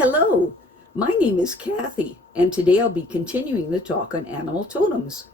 Hello, my name is Kathy, and today I'll be continuing the talk on animal totems.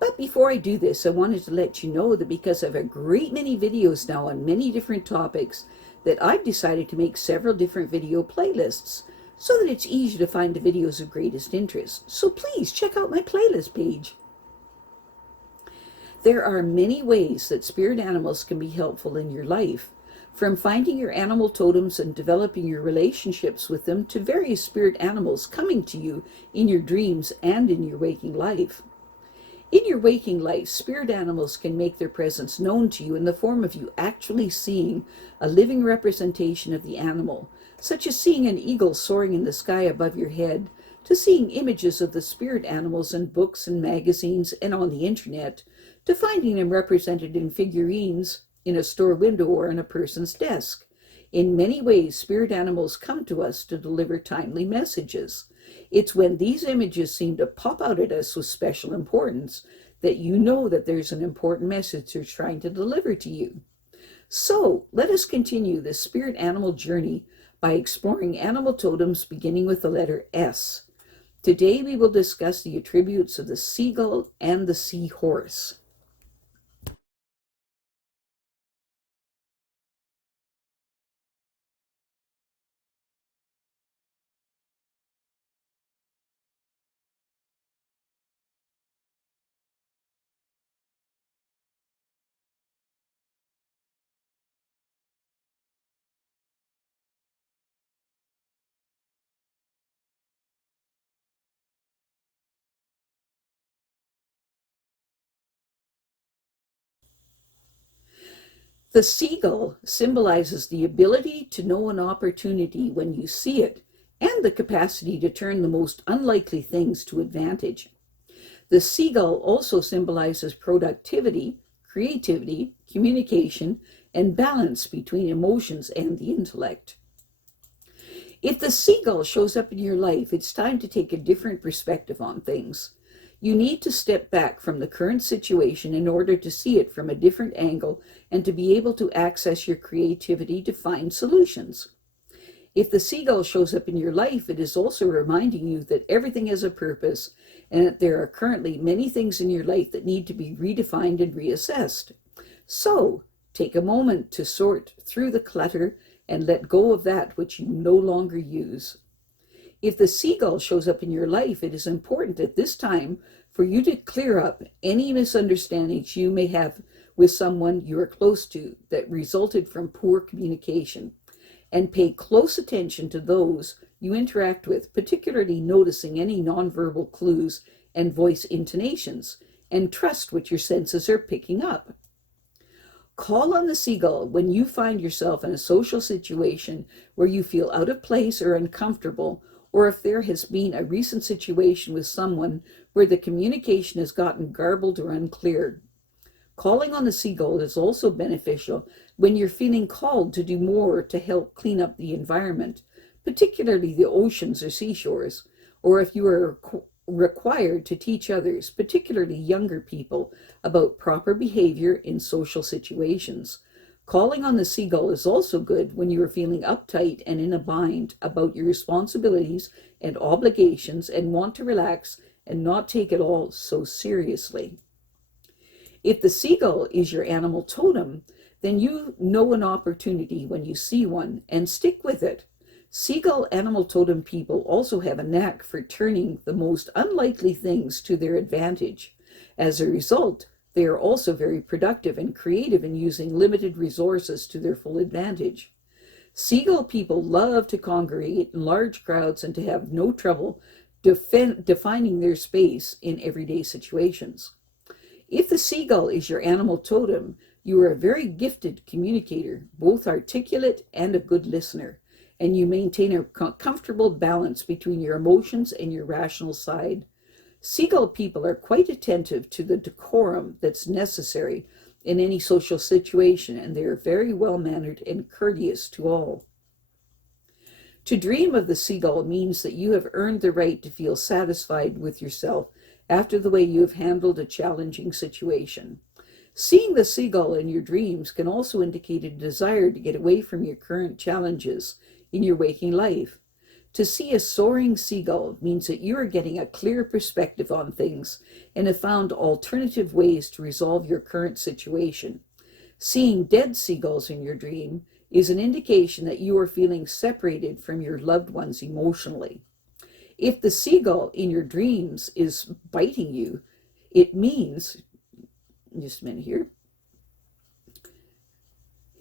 But before I do this, I wanted to let you know that because I have a great many videos now on many different topics, that I've decided to make several different video playlists so that it's easy to find the videos of greatest interest. So please check out my playlist page. There are many ways that spirit animals can be helpful in your life, from finding your animal totems and developing your relationships with them to various spirit animals coming to you in your dreams and in your waking life. In your waking life, spirit animals can make their presence known to you in the form of you actually seeing a living representation of the animal, such as seeing an eagle soaring in the sky above your head, to seeing images of the spirit animals in books and magazines and on the internet, to finding them represented in figurines in a store window or on a person's desk. In many ways, spirit animals come to us to deliver timely messages. It's when these images seem to pop out at us with special importance that you know that there's an important message they're trying to deliver to you. So, let us continue this spirit animal journey by exploring animal totems beginning with the letter S. Today we will discuss the attributes of the seagull and the seahorse. The seagull symbolizes the ability to know an opportunity when you see it, and the capacity to turn the most unlikely things to advantage. The seagull also symbolizes productivity, creativity, communication, and balance between emotions and the intellect. If the seagull shows up in your life, it's time to take a different perspective on things. You need to step back from the current situation in order to see it from a different angle and to be able to access your creativity to find solutions. If the seagull shows up in your life, it is also reminding you that everything has a purpose and that there are currently many things in your life that need to be redefined and reassessed. So, take a moment to sort through the clutter and let go of that which you no longer use. If the seagull shows up in your life, it is important at this time for you to clear up any misunderstandings you may have with someone you are close to that resulted from poor communication, and pay close attention to those you interact with, particularly noticing any nonverbal clues and voice intonations, and trust what your senses are picking up. Call on the seagull when you find yourself in a social situation where you feel out of place or uncomfortable, or if there has been a recent situation with someone where the communication has gotten garbled or unclear. Calling on the seagull is also beneficial when you're feeling called to do more to help clean up the environment, particularly the oceans or seashores, or if you are required to teach others, particularly younger people, about proper behavior in social situations. Calling on the seagull is also good when you are feeling uptight and in a bind about your responsibilities and obligations and want to relax and not take it all so seriously. If the seagull is your animal totem, then you know an opportunity when you see one and stick with it. Seagull animal totem people also have a knack for turning the most unlikely things to their advantage. As a result, they are also very productive and creative in using limited resources to their full advantage. Seagull people love to congregate in large crowds and to have no trouble defining their space in everyday situations. If the seagull is your animal totem, you are a very gifted communicator, both articulate and a good listener, and you maintain a comfortable balance between your emotions and your rational side. Seagull people are quite attentive to the decorum that's necessary in any social situation, and they are very well-mannered and courteous to all. To dream of the seagull means that you have earned the right to feel satisfied with yourself after the way you have handled a challenging situation. Seeing the seagull in your dreams can also indicate a desire to get away from your current challenges in your waking life. To see a soaring seagull means that you are getting a clear perspective on things and have found alternative ways to resolve your current situation. Seeing dead seagulls in your dream is an indication that you are feeling separated from your loved ones emotionally. If the seagull in your dreams is biting you, it means, just a minute here,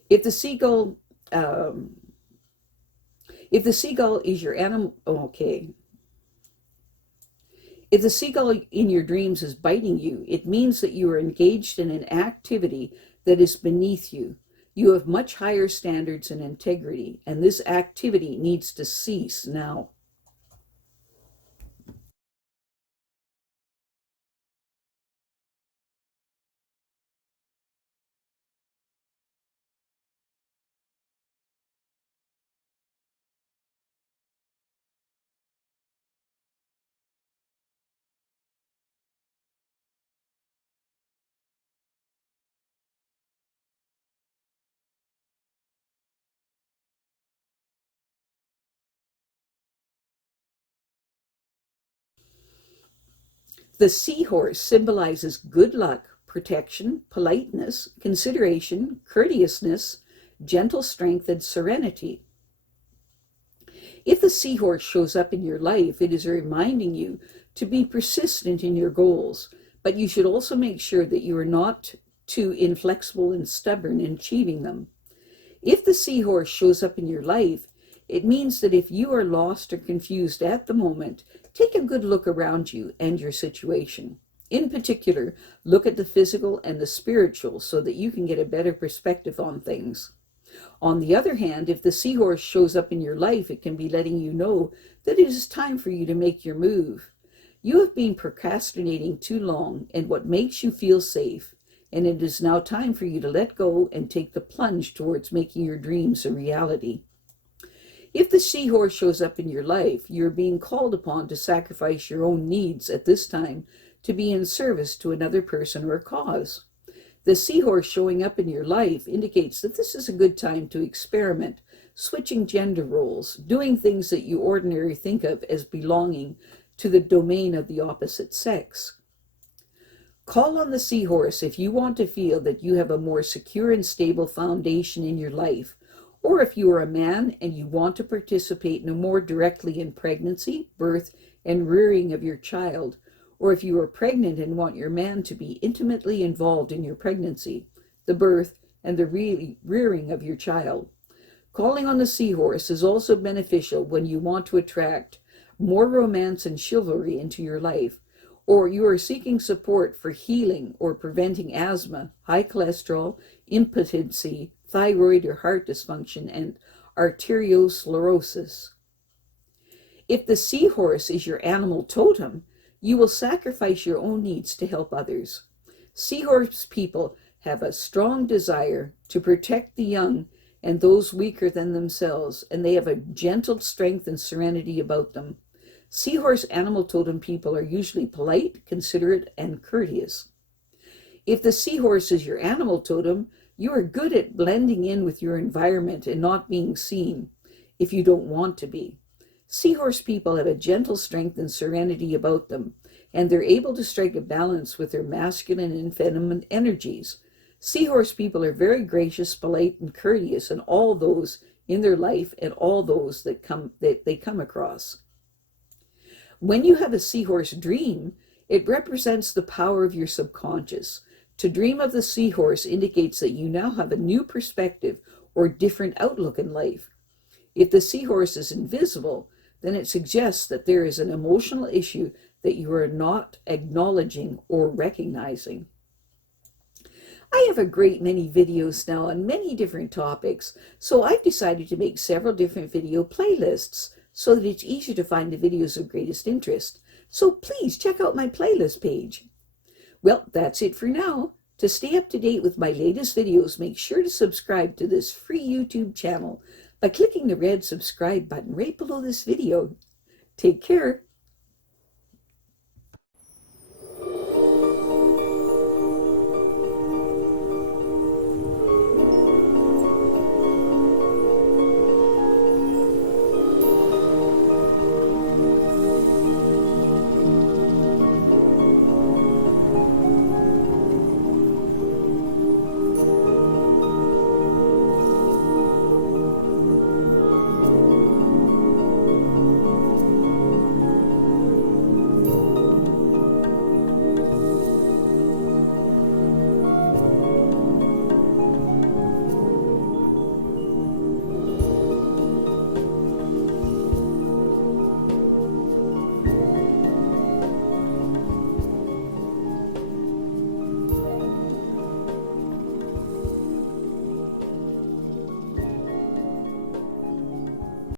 if the seagull is your animal, okay. If the seagull in your dreams is biting you, it means that you are engaged in an activity that is beneath you. You have much higher standards and integrity, and this activity needs to cease now. The seahorse symbolizes good luck, protection, politeness, consideration, courteousness, gentle strength, and serenity. If the seahorse shows up in your life, it is reminding you to be persistent in your goals, but you should also make sure that you are not too inflexible and stubborn in achieving them. If the seahorse shows up in your life, it means that if you are lost or confused at the moment, take a good look around you and your situation. In particular, look at the physical and the spiritual so that you can get a better perspective on things. On the other hand, if the seahorse shows up in your life, it can be letting you know that it is time for you to make your move. You have been procrastinating too long in what makes you feel safe, and it is now time for you to let go and take the plunge towards making your dreams a reality. If the seahorse shows up in your life, you're being called upon to sacrifice your own needs at this time to be in service to another person or a cause. The seahorse showing up in your life indicates that this is a good time to experiment, switching gender roles, doing things that you ordinarily think of as belonging to the domain of the opposite sex. Call on the seahorse if you want to feel that you have a more secure and stable foundation in your life, or if you are a man and you want to participate no more directly in pregnancy, birth, and rearing of your child, or if you are pregnant and want your man to be intimately involved in your pregnancy, the birth, and the rearing of your child. Calling on the seahorse is also beneficial when you want to attract more romance and chivalry into your life, or you are seeking support for healing or preventing asthma, high cholesterol, impotency, thyroid or heart dysfunction, and arteriosclerosis. If the seahorse is your animal totem, you will sacrifice your own needs to help others. Seahorse people have a strong desire to protect the young and those weaker than themselves, and they have a gentle strength and serenity about them. Seahorse animal totem people are usually polite, considerate, and courteous. If the seahorse is your animal totem, you are good at blending in with your environment and not being seen if you don't want to be. Seahorse people have a gentle strength and serenity about them, and they're able to strike a balance with their masculine and feminine energies. Seahorse people are very gracious, polite, and courteous in all those in their life and all those that they come across. When you have a seahorse dream, it represents the power of your subconscious. To dream of the seahorse indicates that you now have a new perspective or different outlook in life. If the seahorse is invisible, then it suggests that there is an emotional issue that you are not acknowledging or recognizing. I have a great many videos now on many different topics, so I've decided to make several different video playlists so that it's easier to find the videos of greatest interest. So please check out my playlist page. Well, that's it for now. To stay up to date with my latest videos, make sure to subscribe to this free YouTube channel by clicking the red subscribe button right below this video. Take care.